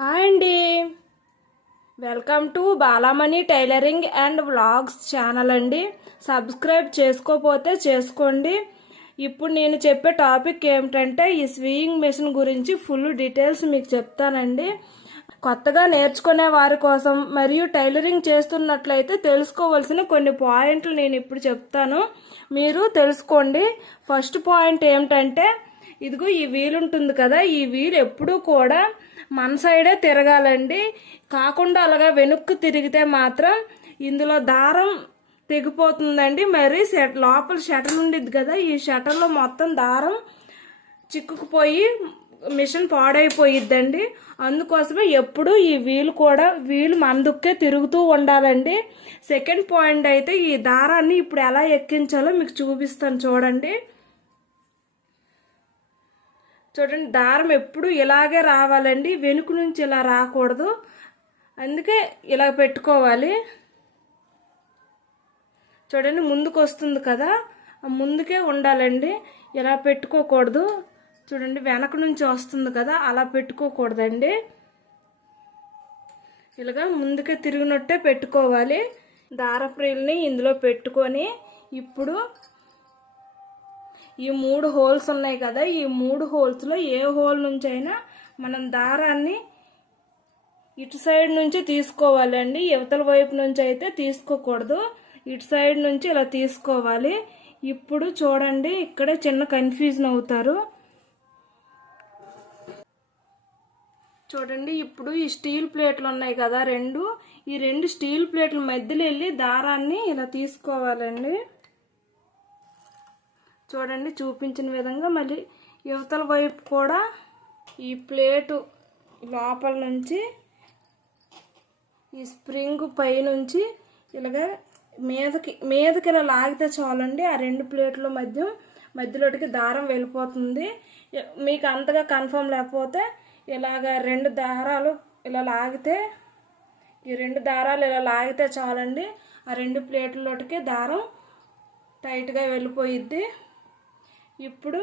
Hi అండి, welcome to Balamani tailoring and vlogs channel అండి. Subscribe చేసుకోకపోతే చేసుకోండి. ఇప్పుడు నేను చెప్పే టాపిక్ ఏమిటంటే ఈ స్వింగ్ మెషిన్ గురించి ఫుల్ డీటెయిల్స్ మీకు చెప్తానండి. కొత్తగా నేర్చుకునే వారి కోసం మరియు టైలరింగ్ చేస్తున్నట్లయితే తెలుసుకోవాల్సిన కొన్ని పాయింట్లు నేను ఇప్పుడు చెప్తాను, మీరు తెలుసుకోండి. ఫస్ట్ పాయింట్ ఏమిటంటే ఇదిగో ఈ వీల్ ఉంటుంది కదా, ఈ వీల్ ఎప్పుడూ కూడా మన సైడే తిరగాలండి. కాకుండా అలాగా వెనుక్కు తిరిగితే మాత్రం ఇందులో దారం తెగిపోతుందండి. మరి లోపల షటర్ ఉండిద్ది కదా, ఈ షటర్లో మొత్తం దారం చిక్కుకుపోయి మిషన్ పాడైపోయిద్దండి. అందుకోసమే ఎప్పుడు ఈ వీలు మందుకే తిరుగుతూ ఉండాలండి. సెకండ్ పాయింట్ అయితే ఈ దారాన్ని ఇప్పుడు ఎలా ఎక్కించాలో మీకు చూపిస్తాను చూడండి. చూడండి, దారం ఎప్పుడు ఇలాగే రావాలండి, వెనుక నుంచి ఇలా రాకూడదు. అందుకే ఇలా పెట్టుకోవాలి. చూడండి, ముందుకు వస్తుంది కదా, ముందుకే ఉండాలండి, ఇలా పెట్టుకోకూడదు. చూడండి, వెనక నుంచి వస్తుంది కదా, అలా పెట్టుకోకూడదండి. ఇలాగా ముందుకే తిరిగినట్టే పెట్టుకోవాలి. దారప్రీల్ని ఇందులో పెట్టుకొని ఇప్పుడు ఈ 3 హోల్స్ ఉన్నాయి కదా, ఈ 3 హోల్స్లో ఏ హోల్ నుంచి అయినా మనం దారాన్ని ఇటు సైడ్ నుంచి తీసుకోవాలండి. యువతల వైపు నుంచి అయితే తీసుకోకూడదు, ఇటు సైడ్ నుంచి ఇలా తీసుకోవాలి. ఇప్పుడు చూడండి, ఇక్కడ చిన్న కన్ఫ్యూజన్ అవుతారు. చూడండి, ఇప్పుడు ఈ స్టీల్ ప్లేట్లు ఉన్నాయి కదా ఈ రెండు స్టీల్ ప్లేట్ల మధ్యలో వెళ్ళి దారాన్ని ఇలా తీసుకోవాలండి. చూడండి, చూపించిన విధంగా మళ్ళీ యువతల వైపు కూడా ఈ ప్లేటు లోపల నుంచి ఈ స్ప్రింగ్ పై నుంచి ఇలాగ మీదకి ఇలా లాగితే చాలండి. ఆ 2 ప్లేట్ల మధ్యలోకి దారం వెళ్ళిపోతుంది. మీకు అంతగా కన్ఫర్మ్ లేకపోతే ఇలాగ 2 దారాలు ఇలా లాగితే, ఈ 2 దారాలు ఇలా లాగితే చాలండి. ఆ 2 ప్లేట్లలోకి దారం టైట్గా వెళ్ళిపోయిద్ది. ఇప్పుడు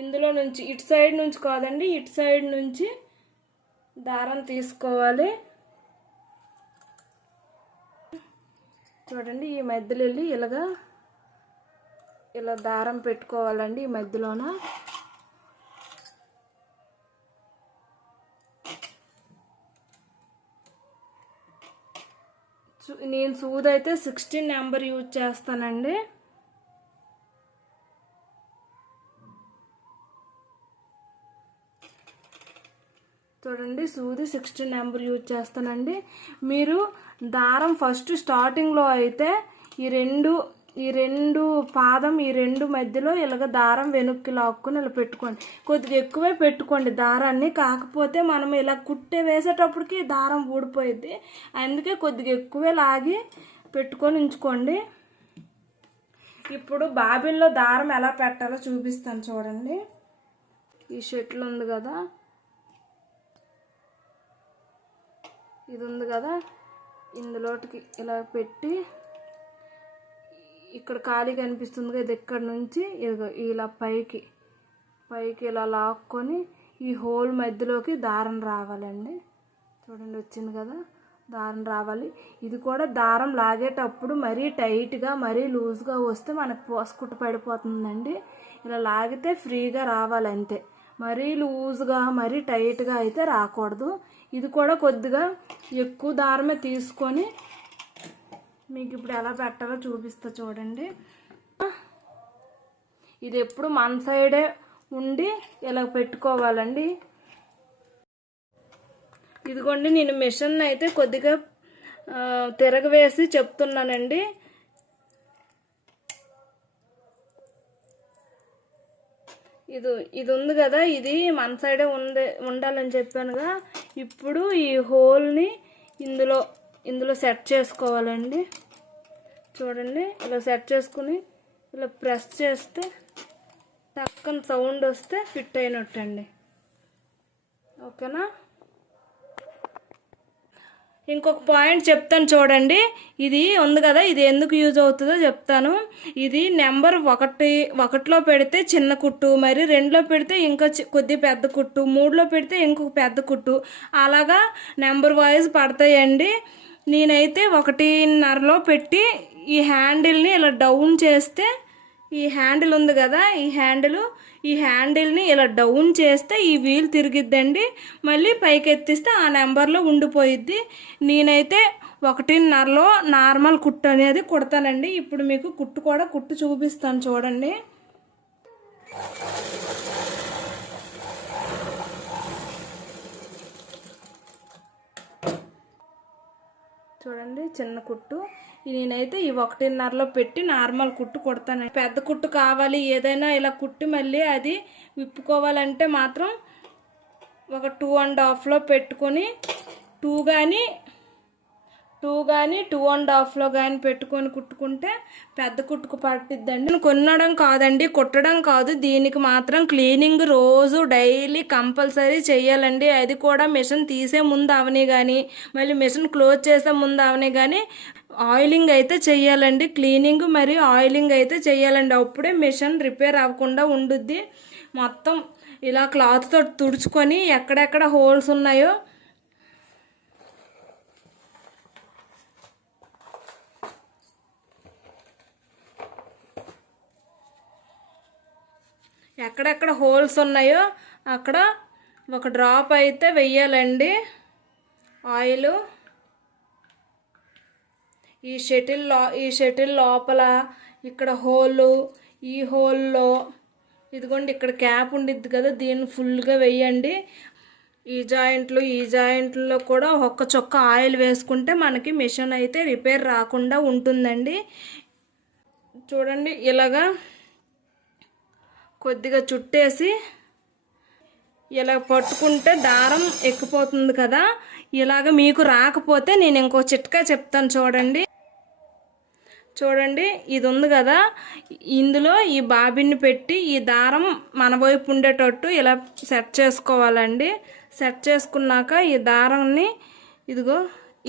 ఇందులో నుంచి ఇటు సైడ్ నుంచి కాదండి, ఇటు సైడ్ నుంచి దారం తీసుకోవాలి. చూడండి, ఈ మధ్యలో వెళ్ళి ఇలా దారం పెట్టుకోవాలండి. ఈ మధ్యలోన నేను సూదైతే 16 నెంబర్ యూజ్ చేస్తానండి. చూడండి, సూది 16 నెంబర్ యూజ్ చేస్తానండి. మీరు దారం ఫస్ట్ స్టార్టింగ్లో అయితే ఈ రెండు పాదం ఈ 2 మధ్యలో ఇలాగ దారం వెనక్కి లాక్కుని ఇలా పెట్టుకోండి. కొద్దిగా ఎక్కువే పెట్టుకోండి దారాన్ని. కాకపోతే మనం ఇలా కుట్టే వేసేటప్పటికి దారం ఊడిపోయిద్ది, అందుకే కొద్దిగా ఎక్కువే లాగి పెట్టుకొని ఉంచుకోండి. ఇప్పుడు బాబిన్లో దారం ఎలా పెట్టాలో చూపిస్తాను చూడండి. ఈ షెట్లు ఉంది కదా, ఇది ఉంది కదా, ఇందులోకి ఇలా పెట్టి ఇక్కడ ఖాళీ కనిపిస్తుంది కదా, ఇక్కడ నుంచి ఇలా పైకి ఇలా లాక్కొని ఈ హోల్ మధ్యలోకి దారం రావాలండి. చూడండి, వచ్చింది కదా, దారం రావాలి. ఇది కూడా దారం లాగేటప్పుడు మరీ టైట్గా మరీ లూజ్గా వస్తే మనకు పోసుకుట్టు పడిపోతుందండి. ఇలా లాగితే ఫ్రీగా రావాలి అంతే, మరీ లూజ్గా మరీ టైట్గా అయితే రాకూడదు. ఇది కూడా కొద్దిగా ఎక్కువ దారమే తీసుకొని మీకు ఇప్పుడు ఎలా పెట్టాలో చూపిస్తా చూడండి. ఇది ఎప్పుడు మన సైడే ఉండి ఇలా పెట్టుకోవాలండి. ఇదిగోండి, నేను మిషన్ అయితే కొద్దిగా తిరగవేసి చెప్తున్నానండి. ఇది ఉంది కదా, ఇది మన సైడే ఉండాలని చెప్పానుగా. ఇప్పుడు ఈ హోల్ని ఇందులో సెట్ చేసుకోవాలండి. చూడండి, ఇలా సెట్ చేసుకుని ఇలా ప్రెస్ చేస్తే టక్కన సౌండ్ వస్తే ఫిట్ అయినట్టండి. ఓకేనా? ఇంకొక పాయింట్ చెప్తాను చూడండి. ఇది ఉంది కదా, ఇది ఎందుకు యూజ్ అవుతుందో చెప్తాను. ఇది నెంబర్ ఒకటిలో పెడితే చిన్న కుట్టు, మరి 2లో పెడితే ఇంకా కొద్ది పెద్ద కుట్టు, 3లో పెడితే ఇంకొక పెద్ద కుట్టు, అలాగా నెంబర్ వైజ్ పడతాయండి. నేనైతే 1.5లో పెట్టి ఈ హ్యాండిల్ని ఇలా డౌన్ చేస్తే, ఈ హ్యాండిల్ ఉంది కదా, ఈ హ్యాండిల్ని ఇలా డౌన్ చేస్తే ఈ వీల్ తిరిగిద్దండి. మళ్ళీ పైకి ఎత్తిస్తే ఆ నెంబర్లో ఉండిపోయిద్ది. నేనైతే 1.5లో నార్మల్ కుట్టు అనేది కుడతానండి. ఇప్పుడు మీకు కుట్టు చూపిస్తాను చూడండి. చూడండి చిన్న కుట్టు. నేనైతే ఈ 1.5లో పెట్టి నార్మల్ కుట్టు కుడతాను. పెద్ద కుట్టు కావాలి ఏదైనా ఇలా కుట్టి మళ్ళీ అది విప్పుకోవాలంటే మాత్రం ఒక 2.5లో పెట్టుకొని 2 కానీ 2.5లో కానీ పెట్టుకొని కుట్టుకుంటే పెద్ద కుట్టుకు పట్టిద్దండి. కొనడం కాదండి, కుట్టడం కాదు, దీనికి మాత్రం క్లీనింగ్ రోజు డైలీ కంపల్సరీ చేయాలండి. అది కూడా మిషన్ తీసే ముందు అవని కానీ మళ్ళీ మిషన్ క్లోజ్ చేసే ముందు అవని కానీ ఆయిలింగ్ అయితే చెయ్యాలండి. క్లీనింగ్ మరియు ఆయిలింగ్ అయితే చెయ్యాలండి. అప్పుడే మిషన్ రిపేర్ అవ్వకుండా ఉండుద్ది. మొత్తం ఇలా క్లాత్తో తుడుచుకొని ఎక్కడెక్కడ హోల్స్ ఉన్నాయో అక్కడ ఒక డ్రాప్ అయితే వెయ్యాలండి ఆయిల్. ఈ షటిల్ లోపల ఇక్కడ ఈ హోల్లో ఇదిగోండి ఇక్కడ క్యాప్ ఉండిద్ది కదా, దీన్ని ఫుల్గా వెయ్యండి. ఈ జాయింట్లో కూడా ఒక్క చొక్క ఆయిల్ వేసుకుంటే మనకి మిషన్ అయితే రిపేర్ రాకుండా ఉంటుందండి. చూడండి ఇలాగా కొద్దిగా చుట్టేసి ఇలా పట్టుకుంటే దారం ఎక్కిపోతుంది కదా. ఇలాగ మీకు రాకపోతే నేను ఇంకో చిట్కా చెప్తాను చూడండి ఇది ఉంది కదా, ఇందులో ఈ బాబిన్ని పెట్టి ఈ దారం మన వైపు ఉండేటట్టు ఇలా సెట్ చేసుకోవాలండి. సెట్ చేసుకున్నాక ఈ దారాన్ని ఇదిగో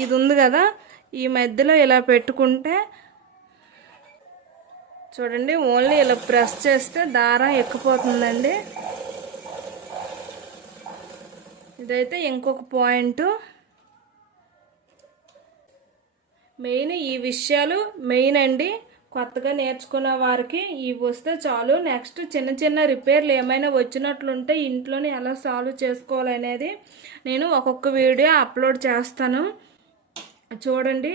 ఇది ఉంది కదా, ఈ మధ్యలో ఇలా పెట్టుకుంటే చూడండి ఓన్లీ ఇలా ప్రెస్ చేస్తే దారం ఎక్కిపోతుందండి. ఇదైతే ఇంకొక పాయింట్. ఈ విషయాలు మెయిన్ అండి. కొత్తగా నేర్చుకున్న వారికి ఇవి వస్తే చాలు. నెక్స్ట్ చిన్న రిపేర్లు ఏమైనా వచ్చినట్లుంటే ఇంట్లోనే ఎలా సాల్వ్ చేసుకోవాలనేది నేను ఒక్కొక్క వీడియో అప్లోడ్ చేస్తాను చూడండి.